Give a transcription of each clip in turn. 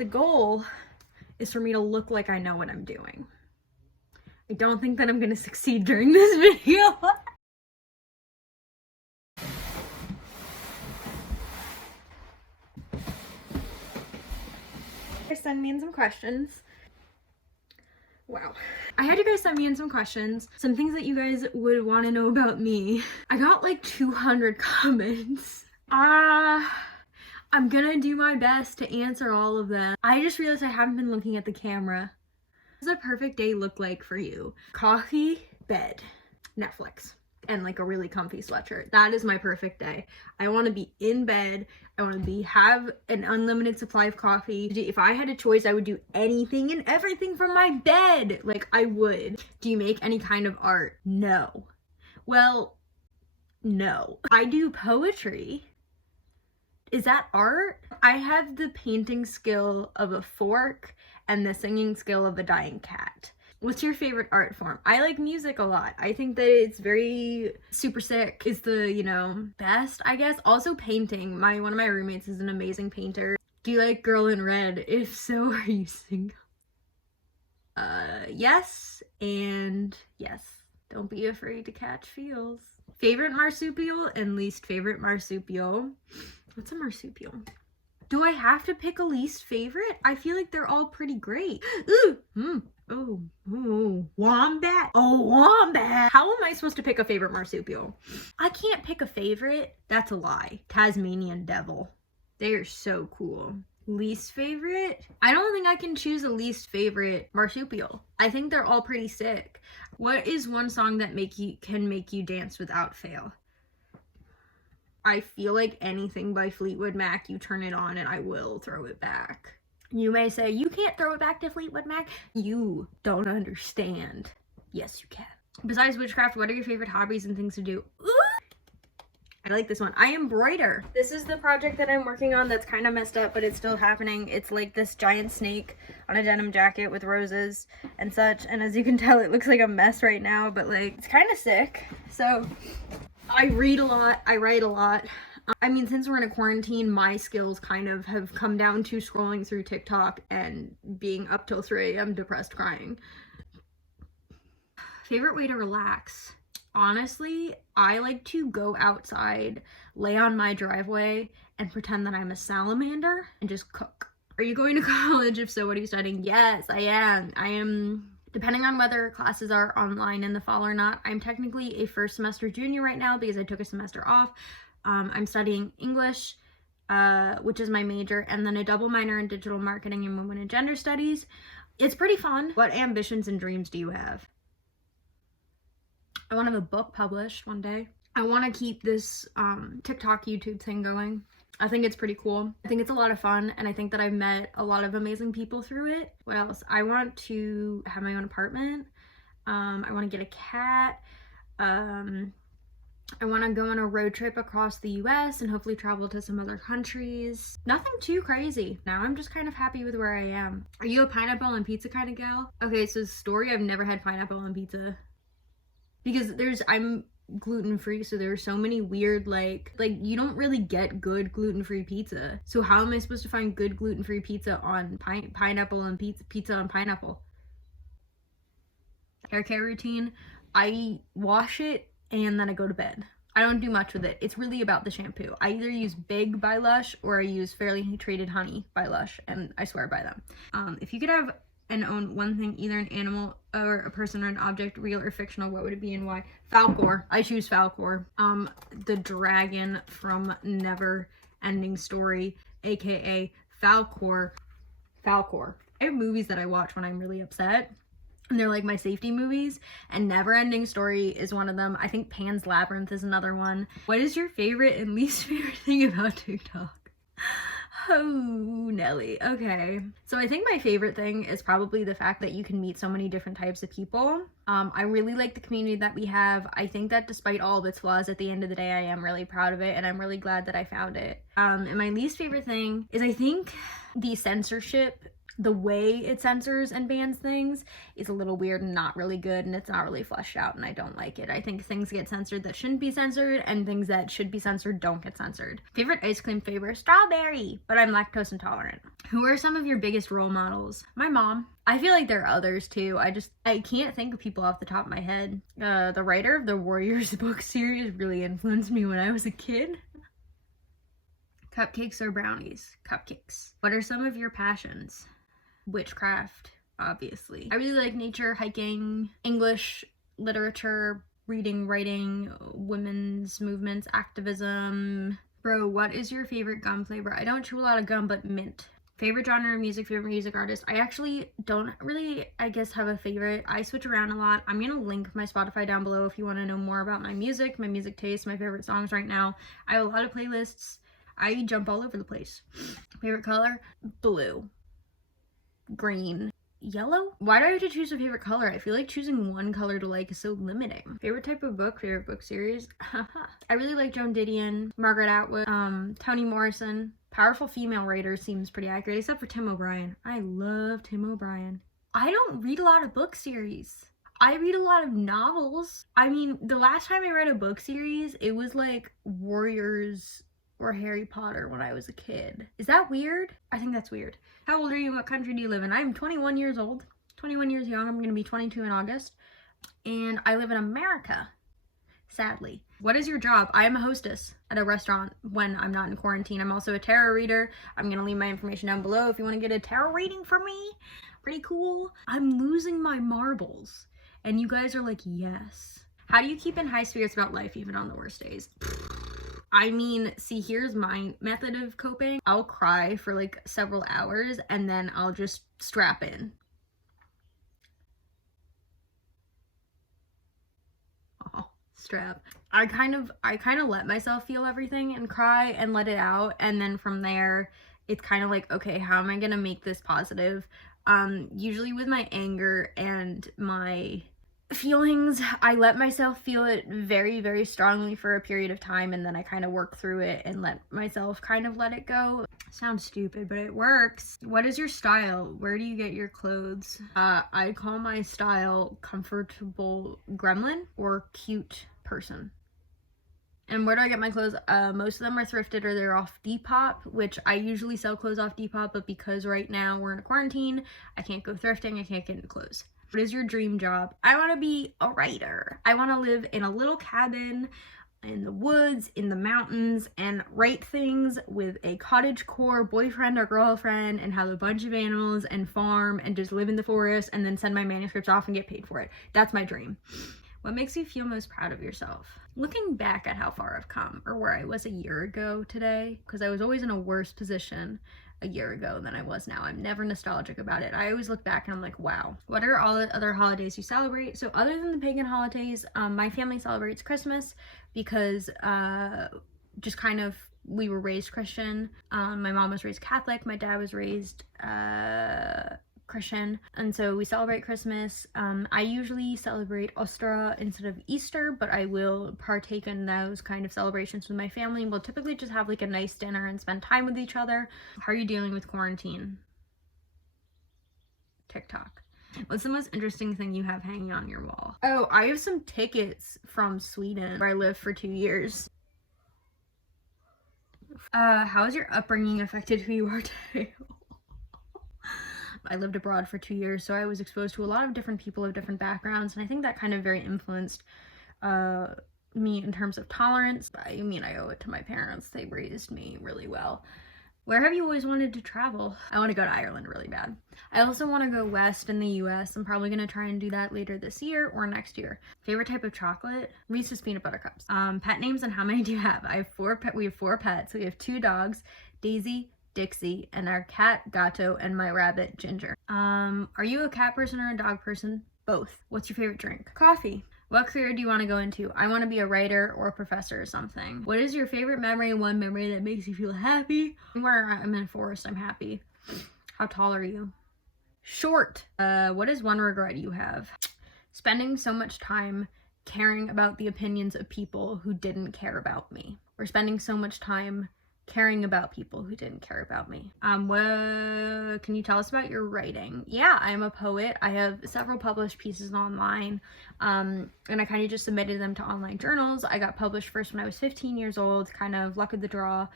The goal is for me to look like I know what I'm doing. I don't think that I'm gonna succeed during this video. Send me in some questions. Wow. I had you guys send me in some questions, some things that you guys would want to know about me. I got like 200 comments. I'm gonna do my best to answer all of them. I just realized I haven't been looking at the camera. What does a perfect day look like for you? Coffee, bed, Netflix, and like a really comfy sweatshirt. That is my perfect day. I want to be in bed. I want to have an unlimited supply of coffee. If I had a choice, I would do anything and everything from my bed. Like, I would. Do you make any kind of art? No. Well, no. I do poetry. Is that art? I have the painting skill of a fork and the singing skill of a dying cat. What's your favorite art form? I like music a lot. I think that it's very super sick. It's the, you know, best, I guess. Also painting. One of my roommates is an amazing painter. Do you like Girl in Red? If so, are you single? Yes and yes. Don't be afraid to catch feels. Favorite marsupial and least favorite marsupial. What's a marsupial? Do I have to pick a least favorite? I feel like they're all pretty great. Ooh, oh, wombat. Oh, wombat. How am I supposed to pick a favorite marsupial? I can't pick a favorite. That's a lie. Tasmanian devil. They are so cool. Least favorite? I don't think I can choose a least favorite marsupial. I think they're all pretty sick. What is one song that can make you dance without fail? I feel like anything by Fleetwood Mac, you turn it on and I will throw it back. You may say, you can't throw it back to Fleetwood Mac. You don't understand. Yes, you can. Besides witchcraft, what are your favorite hobbies and things to do? Ooh! I like this one. I embroider. This is the project that I'm working on that's kind of messed up, but it's still happening. It's like this giant snake on a denim jacket with roses and such. And as you can tell, it looks like a mess right now, but like, it's kind of sick. So I read a lot. I write a lot. I mean, since we're in a quarantine, my skills kind of have come down to scrolling through TikTok and being up till 3 a.m. depressed crying. Favorite way to relax? Honestly, I like to go outside, lay on my driveway, and pretend that I'm a salamander and just cook. Are you going to college? If so, what are you studying? Yes, I am. I am, depending on whether classes are online in the fall or not. I'm technically a first semester junior right now because I took a semester off. I'm studying English, which is my major, and then a double minor in digital marketing and women and gender studies. It's pretty fun. What ambitions and dreams do you have? I want to have a book published one day. I want to keep this TikTok, YouTube thing going. I think it's pretty cool. I think it's a lot of fun, and I think that I've met a lot of amazing people through it. What else? I want to have my own apartment. I want to get a cat. I want to go on a road trip across the US and hopefully travel to some other countries. Nothing too crazy. Now I'm just kind of happy with where I am. Are you a pineapple on pizza kind of gal? Okay, so story, I've never had pineapple on pizza. Because I'm gluten-free, so there are so many weird, like you don't really get good gluten-free pizza. So how am I supposed to find good gluten-free pizza on pineapple on pizza on pineapple? Hair care routine. I wash it and then I go to bed. I don't do much with it. It's really about the shampoo. I either use Big by Lush or I use Fairly Treated Honey by Lush, and I swear by them. If you could have and own one thing, either an animal or a person or an object, real or fictional, what would it be and why? Falkor. I choose Falkor. The dragon from Never Ending Story, aka Falkor. Falkor. I have movies that I watch when I'm really upset, and they're like my safety movies, and Never Ending Story is one of them. I think Pan's Labyrinth is another one. What is your favorite and least favorite thing about TikTok? Oh, Nelly. Okay. So I think my favorite thing is probably the fact that you can meet so many different types of people. I really like the community that we have. I think that despite all of its flaws, at the end of the day, I am really proud of it, and I'm really glad that I found it. And my least favorite thing is, I think, the censorship the way it censors and bans things is a little weird and not really good, and it's not really fleshed out, and I don't like it. I think things get censored that shouldn't be censored, and things that should be censored don't get censored. Favorite ice cream flavor? Strawberry, but I'm lactose intolerant. Who are some of your biggest role models? My mom. I feel like there are others too. I can't think of people off the top of my head. The writer of the Warriors book series really influenced me when I was a kid. Cupcakes or brownies? Cupcakes. What are some of your passions? Witchcraft, obviously. I really like nature, hiking, English, literature, reading, writing, women's movements, activism. Bro, what is your favorite gum flavor? I don't chew a lot of gum, but mint. Favorite genre of music, favorite music artist? I actually don't really, I guess, have a favorite. I switch around a lot. I'm gonna link my Spotify down below if you want to know more about my music taste, my favorite songs right now. I have a lot of playlists. I jump all over the place. Favorite color? Blue. Green. Yellow? Why do I have to choose a favorite color? I feel like choosing one color to like is so limiting. Favorite type of book, favorite book series? I really like Joan Didion, Margaret Atwood, Toni Morrison. Powerful female writer seems pretty accurate, except for Tim O'Brien. I love Tim O'Brien. I don't read a lot of book series. I read a lot of novels. I mean, the last time I read a book series, it was like Warriors or Harry Potter when I was a kid. Is that weird? I think that's weird. How old are you? What country do you live in? I'm 21 years old. 21 years young. I'm going to be 22 in August. And I live in America, sadly. What is your job? I am a hostess at a restaurant when I'm not in quarantine. I'm also a tarot reader. I'm going to leave my information down below if you want to get a tarot reading from me. Pretty cool. I'm losing my marbles. And you guys are like, yes. How do you keep in high spirits about life even on the worst days? I mean, see, here's my method of coping. I'll cry for like several hours and then I'll just strap in. Oh, strap. I kind of let myself feel everything and cry and let it out, and then from there it's kind of like, okay, how am I gonna make this positive? Usually with my anger and my feelings, I let myself feel it very, very strongly for a period of time, and then I kind of work through it and let myself kind of let it go. Sounds stupid, but it works. What is your style? Where do you get your clothes? I call my style comfortable gremlin or cute person. And where do I get my clothes? Most of them are thrifted or they're off Depop, which I usually sell clothes off Depop, but because right now we're in a quarantine, I can't go thrifting, I can't get into clothes. What is your dream job? I want to be a writer. I want to live in a little cabin in the woods, in the mountains, and write things with a cottagecore boyfriend or girlfriend and have a bunch of animals and farm and just live in the forest and then send my manuscripts off and get paid for it. That's my dream. What makes you feel most proud of yourself? Looking back at how far I've come, or where I was a year ago today, because I was always in a worse position a year ago than I was now. I'm never nostalgic about it. I always look back and I'm like, wow. What are all the other holidays you celebrate? So other than the pagan holidays, my family celebrates Christmas because just kind of, we were raised Christian. My mom was raised Catholic. My dad was raised Christian, and so we celebrate Christmas. I usually celebrate Ostra instead of Easter, but I will partake in those kind of celebrations with my family. We'll typically just have like a nice dinner and spend time with each other. How are you dealing with quarantine? TikTok. What's the most interesting thing you have hanging on your wall? Oh, I have some tickets from Sweden where I lived for 2 years. How has your upbringing affected who you are today? I lived abroad for 2 years, so I was exposed to a lot of different people of different backgrounds, and I think that kind of very influenced me in terms of tolerance. I mean, I owe it to my parents. They raised me really well. Where have you always wanted to travel? I want to go to Ireland really bad. I also want to go west in the US. I'm probably going to try and do that later this year or next year. Favorite type of chocolate? Reese's Peanut Butter Cups. Pet names, and how many do you have? We have 4 pets. We have 2 dogs, Daisy, Dixie, and our cat Gato, and my rabbit Ginger. Are you a cat person or a dog person? Both. What's your favorite drink? Coffee. What career do you want to go into? I want to be a writer or a professor or something. What is your favorite memory? One memory that makes you feel happy? Where I'm in a forest, I'm happy. How tall are you? Short. What is one regret you have? Spending so much time caring about the opinions of people who didn't care about me. Or spending so much time caring about people who didn't care about me. What can you tell us about your writing? Yeah, I'm a poet. I have several published pieces online, and I kind of just submitted them to online journals. I got published first when I was 15 years old, kind of luck of the draw.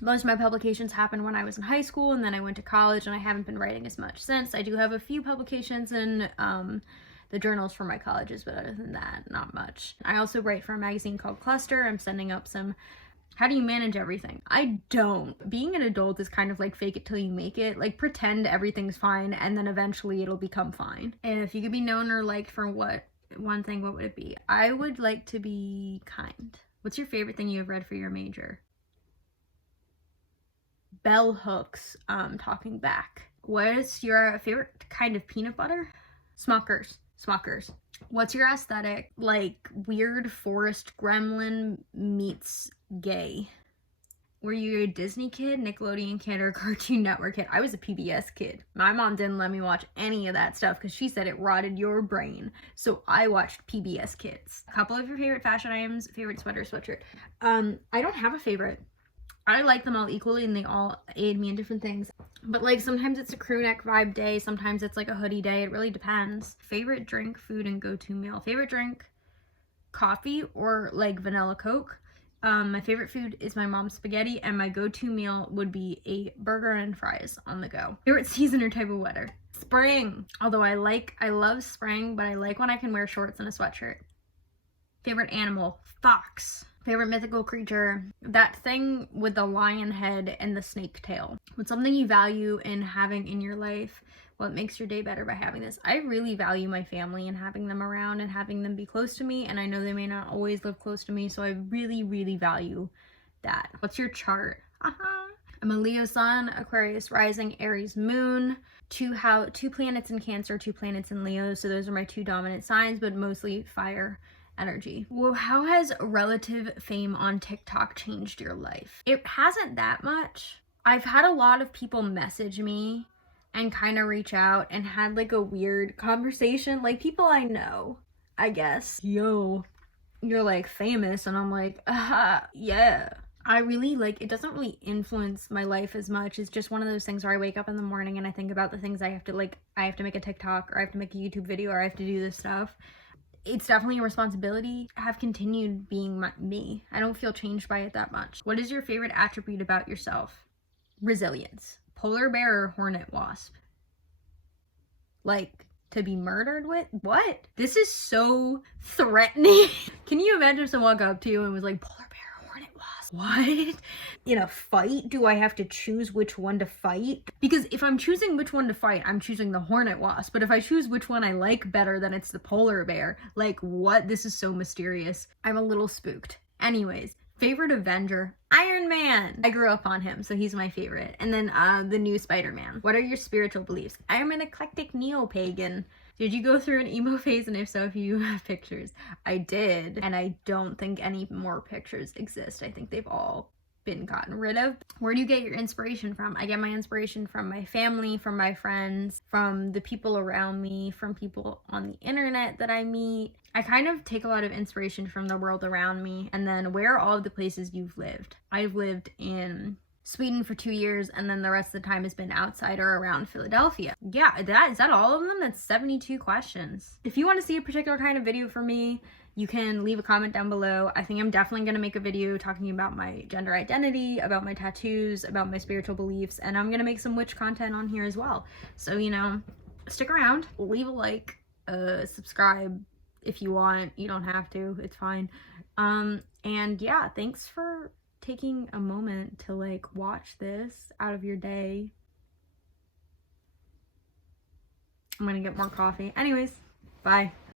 Most of my publications happened when I was in high school, and then I went to college, and I haven't been writing as much since. I do have a few publications in the journals for my colleges, but other than that, not much. I also write for a magazine called Cluster. I'm sending up some. How do you manage everything? I don't. Being an adult is kind of like fake it till you make it. Like, pretend everything's fine, and then eventually it'll become fine. And if you could be known or liked for one thing, what would it be? I would like to be kind. What's your favorite thing you have read for your major? Bell hooks, talking back. What's your favorite kind of peanut butter? Smuckers. What's your aesthetic? Like, weird forest gremlin meets gay. Were you a Disney kid, Nickelodeon kid, or Cartoon Network kid? I was a PBS kid. My mom didn't let me watch any of that stuff because she said it rotted your brain. So I watched PBS Kids. A couple of your favorite fashion items, favorite sweater, sweatshirt. I don't have a favorite. I like them all equally, and they all aid me in different things. But like, sometimes it's a crew neck vibe day, sometimes it's like a hoodie day. It really depends. Favorite drink, food, and go-to meal. Favorite drink, coffee or like vanilla Coke. My favorite food is my mom's spaghetti, and my go-to meal would be a burger and fries on the go. Favorite season or type of weather? Spring. Although I love spring, but I like when I can wear shorts and a sweatshirt. Favorite animal? Fox. Favorite mythical creature? That thing with the lion head and the snake tail. What's something you value in having in your life? What makes your day better by having this? I really value my family and having them around and having them be close to me, and I know they may not always live close to me, so I really, really value that. What's your chart? I'm a Leo sun, Aquarius rising, Aries moon, two planets in Cancer, 2 planets in Leo, so those are my 2 dominant signs, but mostly fire energy. Well, how has relative fame on TikTok changed your life? It hasn't that much. I've had a lot of people message me and kind of reach out and had like a weird conversation, like people I know, I guess. Yo, you're like famous, and I'm like, yeah. I really like, it doesn't really influence my life as much. It's just one of those things where I wake up in the morning and I think about the things I have to make a TikTok, or I have to make a YouTube video, or I have to do this stuff. It's definitely a responsibility. I have continued being me. I don't feel changed by it that much. What is your favorite attribute about yourself? Resilience. Polar bear or hornet wasp? Like, to be murdered with? What? This is so threatening. Can you imagine if someone walked up to you and was like, polar bear, hornet wasp? What? In a fight, do I have to choose which one to fight? Because if I'm choosing which one to fight, I'm choosing the hornet wasp. But if I choose which one I like better, then it's the polar bear. Like, what? This is so mysterious. I'm a little spooked. Anyways, favorite Avenger? Iron Man. I grew up on him, so he's my favorite. And then the new Spider-Man. What are your spiritual beliefs? I am an eclectic neo-pagan. Did you go through an emo phase? And if so, if you have pictures. I did. And I don't think any more pictures exist. I think they've all been gotten rid of. Where do you get your inspiration from? I get my inspiration from my family, from my friends, from the people around me, from people on the internet that I meet. I kind of take a lot of inspiration from the world around me. And then, where are all of the places you've lived? I've lived in Sweden for 2 years, and then the rest of the time has been outside or around Philadelphia. Yeah, is that all of them? That's 72 questions. If you want to see a particular kind of video from me, you can leave a comment down below. I think I'm definitely going to make a video talking about my gender identity, about my tattoos, about my spiritual beliefs, and I'm going to make some witch content on here as well. So, stick around, leave a like, subscribe if you want. You don't have to, it's fine. And yeah, thanks for taking a moment to watch this out of your day. I'm gonna get more coffee. Anyways, bye.